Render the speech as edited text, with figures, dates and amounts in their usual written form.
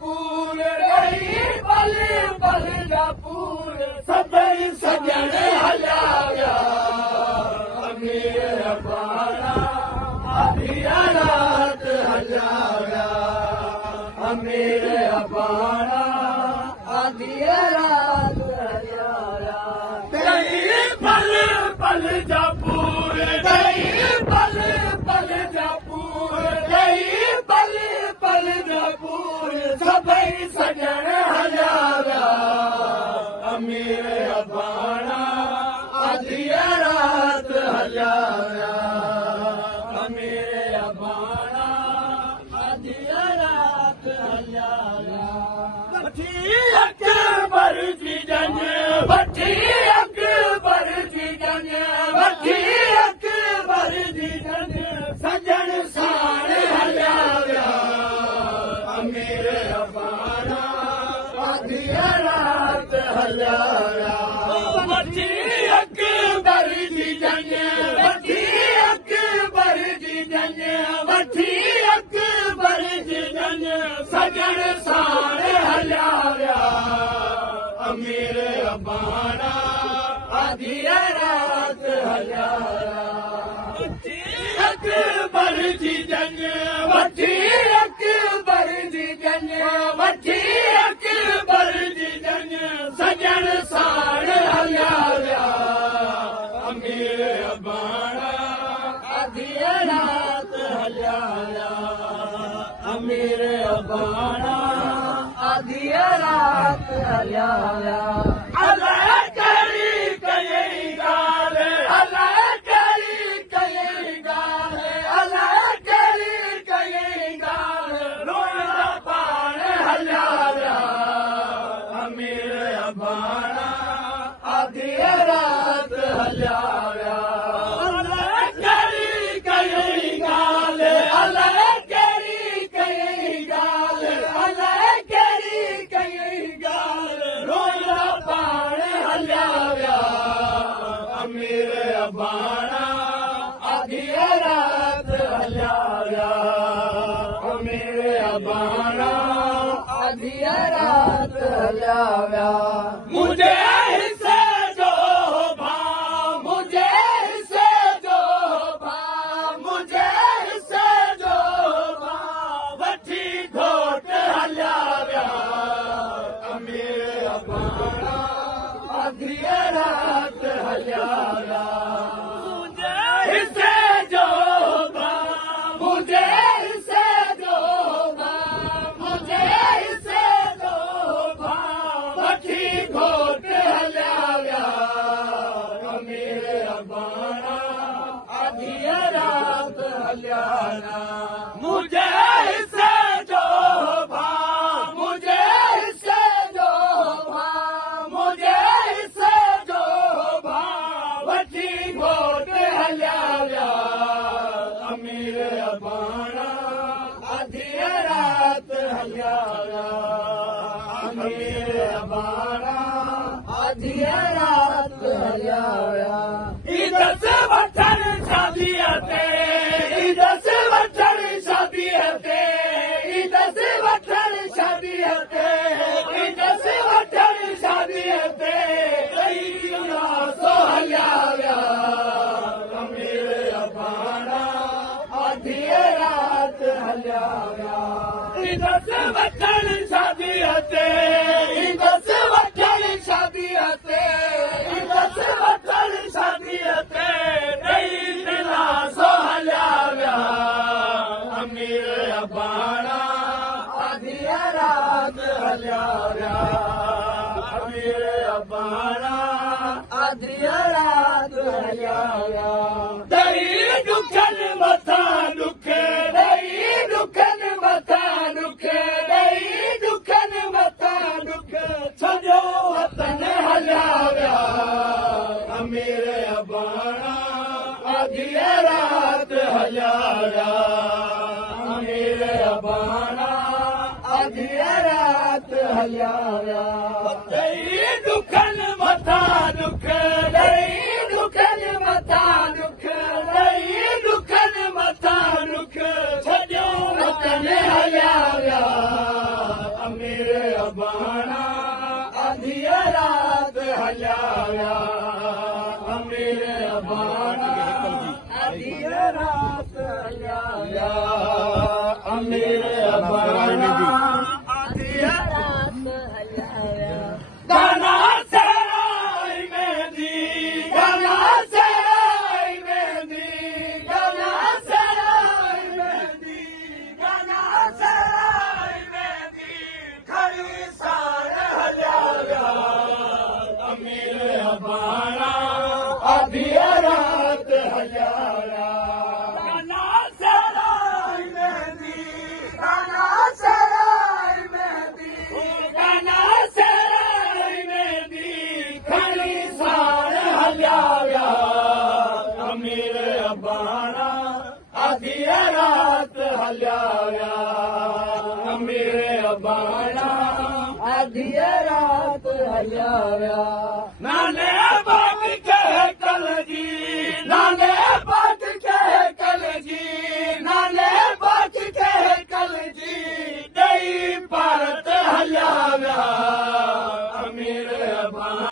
पूर गई पल पल जा पूर सभई सजण हलिया विया अमीर अबाणा आधी रात हलिया विया अमीर अबाणा आधी रात हलिया विया गई पल पल जा पूर गई पल पल जा पूर गई पल पल जा पूर सभई सजण हलिया विया अमीर अबाणा आधी रात हलिया विया अमीर अबाणा आधी रात हलिया विया वठी अकबर जी जंग वठी अकबर जी जंग वठी अकबर जी जंग सजण साण हलिया विया अमीर अबाणा आधी रात हलिया विया वठी अकबर जी जंग वठी अकबर जी जंग वठी अकबर जी जंग सजण साण हलिया विया अमीर अबाणा आधी रात हलिया वठी अकबर जी जंग वठी अकबर जी जंग वठी अकबर जी जंग सजण साण हलिया विया अमीर अबाणा आधी रात हलिया विया अमीर अबाणा आधी रात हलिया विया अलाह करी कई गाल अलाह करी कई गाल अलाह करी कई गाल रोया पाण हलिया विया अमीर अबाणा आधी रात हलिया विया अलाह करी कई गाल अलाह करी कई गाल अलाह करी कई गाल रोया पाण हलिया विया अमीर अबाणा आधी रात हलिया विया अमीर अबाणा आधी रात हलिया विया मुझे हिस्से जो भा मुझे हिस्से जो भा मुझे हिस्से जो भा वठी घोट हलिया विया अमीर अबाणा आधी रात हलिया विया मुझे हिस्से जो भा मुझे हिस्से जो भा मुझे हिस्से जो भा वठी घोट हलिया विया अमीर अबाणा आधी रात हलिया विया मुझे हिस्से जो भा मुझे हिस्से जो भा मुझे हिस्से जो भा वठी घोट हलिया विया अमीर अबाणा आधी रात हलिया विया अमीर अबाणा आधी रात हलिया विया ईद से वठण शादीअ ते ईद से वठण शादीअ ते ईद से वठण शादीअ ते ईद से वठण शादीअ ते कई सो हलिया विया अमीर अबाणा आधी रात हलिया विया ईद से वठण शादीअ ते ईद से वठण शादीअ ते ईद से वठण शादीअ ते कई सो हलिया विया अमीर अबाणा आधी रात हलिया विया अमीर अबाणा आधी रात हलिया विया दही दुखनि मथां दुख दही दुखनि मथां दुख दही दुखनि मथां दुख सॼो वतन हलिया विया अमीर अबाणा आधी रात हलिया विया अमीर अबाणा आधी रात हलिया विया दही दुखनि मथां दुख दही दुखनि मथां दुख दही दुखनि मथां दुख सॼो वतन हलिया विया अबाणा आधी रात हलिया मेरे अबाणा आधी रात हलिया मेरे अबाणा आधी रात हलिया गाना सराय में दी गाना सराय में दी गाना सराय में दी गाना सराय में दी खड़ी सार हलिया मेरे अबाणा आधी रात हलिया गाना सराय में दी गाना सराय में दी गाना सराय में दी खड़ी सार हलिया मेरे अबाणा आधी रात हलिया मेरे अबाणा आधी रात हलिया